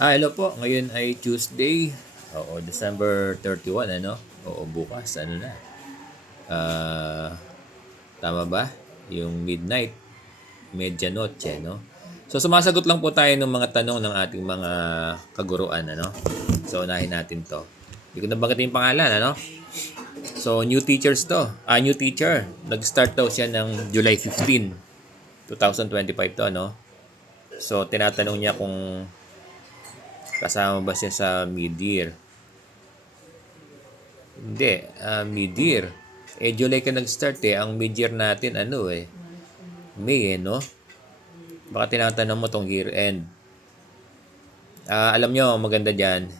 Hello po. Ngayon ay Tuesday. Oo, December 31, ano? Oo, bukas. Ano na? Ah, tama ba? Yung midnight, medianoche, no? So, sumasagot lang po tayo ng mga tanong ng ating mga kaguruan, ano? So, unahin natin to. Hindi ko nabanggitin yung pangalan, ano? So, new teachers to. New teacher. Nag-start daw siya ng July 15, 2025 to, no? So, tinatanong niya kung kasama ba siya sa mid-year. Hindi, mid-year. July ka nag-start eh. Ang mid-year natin, May no? Baka tinatanong mo tong year-end. Alam nyo, maganda dyan.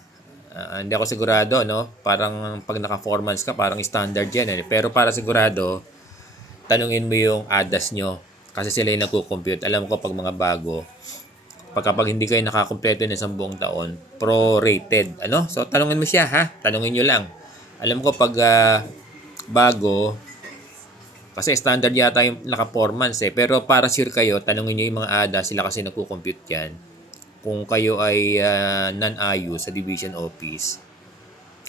Hindi ako sigurado, no? Parang pag naka 4 months ka, parang standard yan eh. Pero para sigurado, tanungin mo yung ADAS nyo. Kasi sila yung nagko-compute. Alam ko pag mga bago, kapag hindi kayo nakakumpleto ng isang buong taon, pro-rated. Ano? So, tanungin mo siya, ha? Tanungin nyo lang. Alam ko pag bago, kasi standard yata yung naka 4 months eh. Pero para sure kayo, tanungin nyo yung mga ADA, sila kasi nagko-compute yan. Kung kayo ay non-AYU sa division office,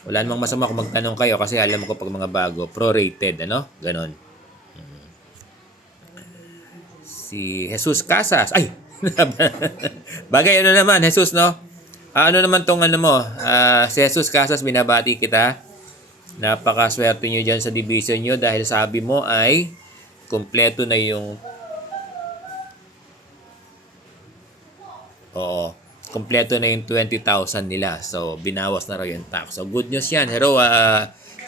wala namang masama kung magtanong kayo kasi alam ko pag mga bago, pro-rated, ano? Ganon. Si Jesus Casas. Ay! Bagay ano naman, Jesus, no? Ano naman tong ano mo? Si Jesus Casas, binabati kita. Napakaswerte nyo dyan sa division nyo dahil sabi mo ay kompleto na yung kompleto na yung 20,000 nila. So, binawas na raw yung tax. So, good news yan. Hello,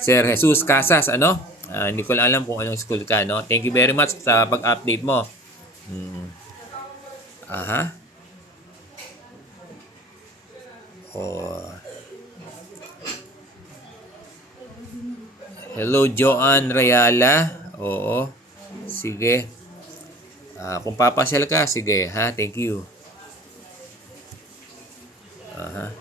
Sir Jesus Casas, ano? Hindi ko lang alam kung anong school ka, no? Thank you very much sa pag-update mo. Aha. Hello, Joanne Rayala. Oo. Sige. Kung papasyal ka, sige, ha? Thank you. Aha.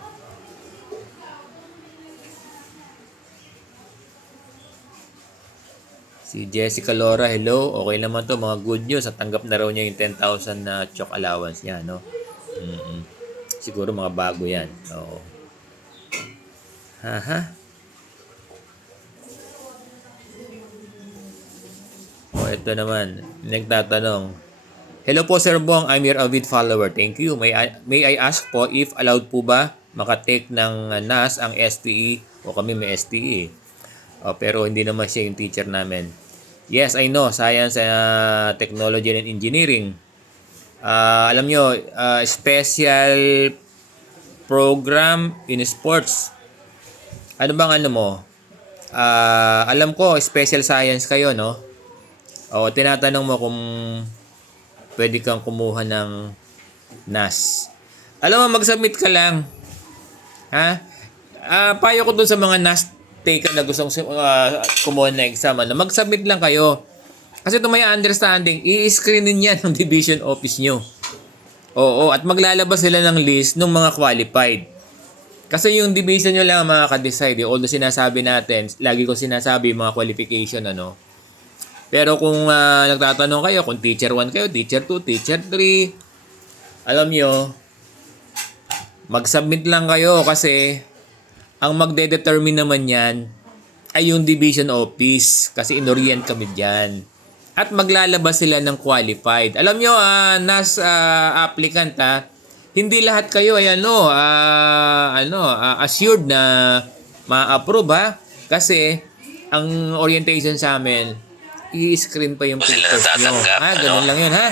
Si Jessica Laura, hello. Okay naman to, mga good news. At tanggap na raw niya yung 10,000 na chalk allowance niya, no? Siguro mga bago yan. Oo. Haha. Ito naman. Nagtatanong. Hello po, Sir Bong. I'm your avid follower. Thank you. May I ask po if allowed po ba makatake ng NAS ang STE o kami may STE? Pero hindi naman siya yung teacher namin. Yes, I know. Science, Technology and Engineering. Alam nyo, special program in sports. Ano bang ano mo? Alam ko, special science kayo, no? Tinatanong mo kung pwede kang kumuha ng NAS. Alam mo, mag-submit ka lang. Ha? Payo ko dun sa mga NAS taker na gustong kumuha ng exam. Mag-submit lang kayo. Kasi ito may understanding, i-screenin yan ng division office nyo. At maglalabas sila ng list ng mga qualified. Kasi yung division nyo lang makaka-decide. Although sinasabi natin, lagi ko sinasabi mga qualification, ano. Pero kung nagtatanong kayo, kung teacher 1 kayo, teacher 2, teacher 3, alam nyo, mag-submit lang kayo kasi ang magde-determine naman yan ay yung division office kasi inorient kami dyan. At maglalabas sila ng qualified. Alam nyo, NAS applicant, hindi lahat kayo ay assured na ma-approve, ha? Kasi ang orientation sa amin, i-screen pa yung papers nyo. Ganun lang yun, ha?